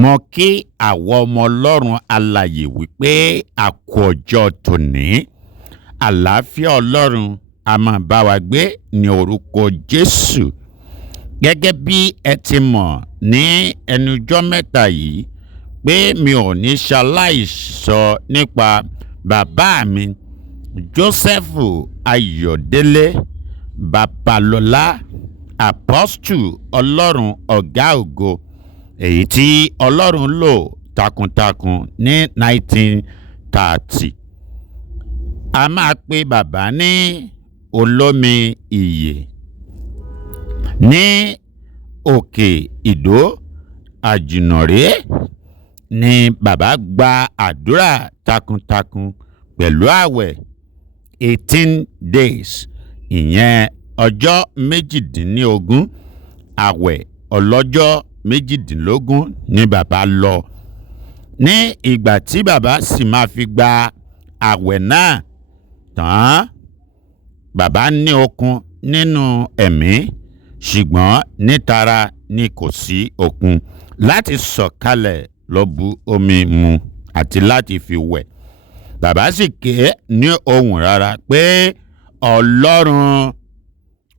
Mo kí àwọn ọmọ Ọlọ́run alààyè wípé a kú ọjọ́ tòní. Àlàáfíà Ọlọ́run a máa bá wa gbé ní orúkọ Jésù. Gẹ́gẹ́ bí ẹ ti mọ̀ ní ẹnujọ́ mẹ́ta yìí pé mi ò ní ṣaláìsọ nípa bàbá mi Jósẹ́fù Ayodele Babalola, Apostle Ọlọ́run ọ̀gá ògo, èyí tí Ọlọ́run lò takuntakun ní 1930. A máa pe bàbá ní Olomi Iye. Ní òkè Ìdó Àjìnàrè ni bàbá gba àdúrà takuntakun pẹ̀lú àwẹ̀ 18 days, ìyẹn ọjọ́ méjìdínlógún, àwẹ̀ ọlọ́jọ́ méjìdínlógún ni bàbá lọ. Ní ìgbà tí bàbá sì máa fi gba àwẹ̀ náà tán, bàbá ní okun nínú ẹ̀mí, ṣùgbọ́n nítara ni kò sí okun láti sọ̀kalẹ̀ lọ bu omi mu àti láti fi wẹ̀. Bàbá sì ké ní ohùn rárá pé Ọlọ́run,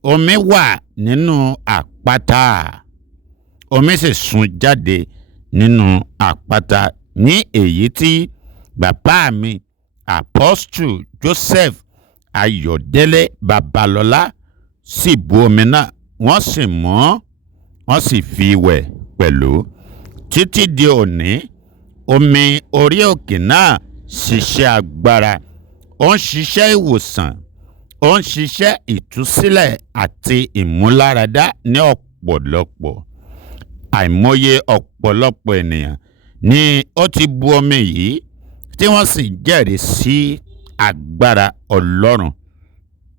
omi wà nínú àpáta, omi sì sun jáde nínú àpáta, ní èyí tí bàbá mi Apostle Joseph Ayodele Babalola sì bu omi náà, wọ́n sì mọ́, wọ́n sì fi wẹ̀ pẹ̀lú. Títí di òní, omi orí òkè náà ṣiṣẹ́ agbára, ó ń ṣiṣẹ́ ìwòsàn, ó ń ṣiṣẹ́ ìtúsílẹ̀ àti ìmúláradá ní ọ̀pọ̀lọpọ̀. Àìmọye ọ̀pọ̀lọpọ̀ ènìyàn ni ó ti bu omi yìí tí wọ́n sì jẹ́rìí sí agbára Ọlọ́run,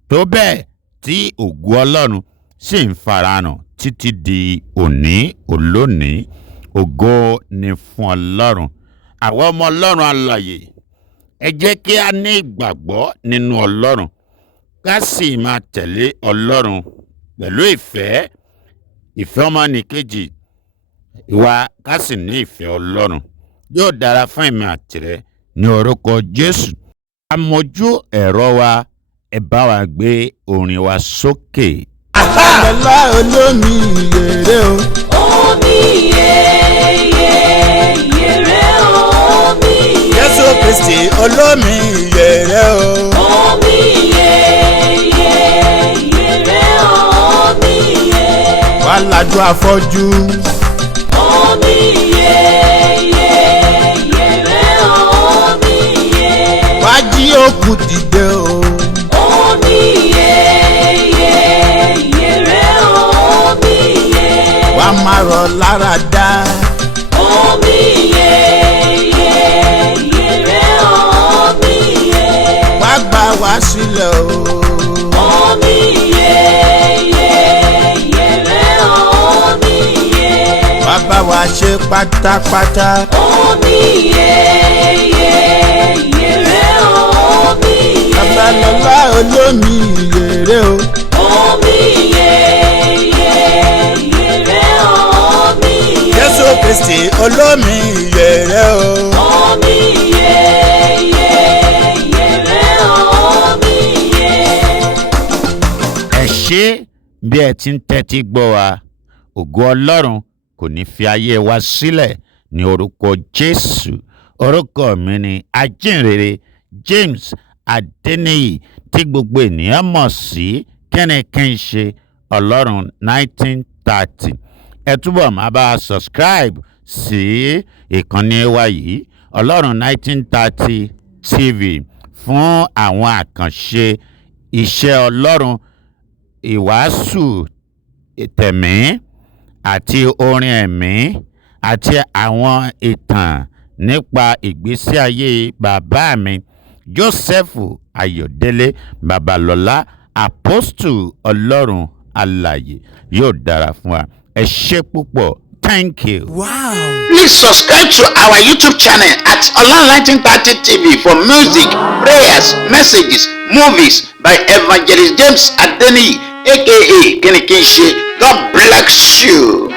tó bẹ́ẹ̀ tí ògo Ọlọ́run sì ń farahàn títí di òní olónìí. Ògo ni fún Ọlọ́run. Àwọn ọmọ Ọlọ́run alààyè, ẹ jẹ́ kí a ní ìgbàgbọ́ nínú Ọlọ́run, ká sì máa tẹ̀lé Ọlọ́run pẹ̀lú ìfẹ́ ọmọnìkejì wa, ká sì ní ìfẹ́ Ọlọ́run. Yóò dára fún ìmọ̀ àtìrẹ ní orúkọ Jésù. Amójú ẹ̀rọ wa, ẹ bá wa gbé orin wa sókè. Àbálọ́lá olómi ìyèrè o. Omi iye, ìyèrè o, omi iye. Jésù Kristi olómi ìyèrè o. Omi iye, ìyèrè o, omi iye. Wà lájú afọ́jú. Omi iye, ìyèrè o, omi iye. Wà jí òkú dìde o. Omi iye, ìyèrè o, omi iye. Wà máa rọ̀ lára dá. Omi iye, ìyèrè o, omi iye. Wà gbà wá sílẹ̀ o. Omi iye, ìyèrè o, omi iye. Wà bá wa ṣe pátápátá. Omi iye, ìyèrè o, omi iye. Àbálọ́lá olómi ìyèrè o. Omi iye, ìyèrè o, omi iye. Jésù Kristi olómi ìyèrè o. Omi iye, ìyèrè o, omi iye. Ẹ ṣé bí ẹ ti ń tẹ́tí gbọ́ wa. Ògo Ọlọ́run kò ní fi ayé wa sílẹ̀ ní orúkọ Jésù. Orúkọ mi ni Ajínrere James Adeniyi, tí gbogbo ènìyàn mọ̀ sí Kẹ́nìkẹ́ńṣe Ọlọ́run 1930. Ẹ túbọ̀ máa bá a subscribe sí ìkànnì wa yìí, Ọlọ́run 1930 TV, fún àwọn àkànṣe iṣẹ́ Ọlọ́run, ìwàásù tẹ̀mí àti orin ẹ̀mí àti àwọn ìtàn nípa ìgbésí ayé bàbá mi Jósẹ́fù Ayodele Babalola, Apostle Ọlọ́run alààyè. Yóò dára fún wa. Ẹ ṣé púpọ̀. Thank you. Wow. Please subscribe to our YouTube channel at OLORUN 1930 TV for music, prayers, messages, movies by Evangelist James Adeniyi, aka Kẹ́nìkẹ́ńṣe. God bless you.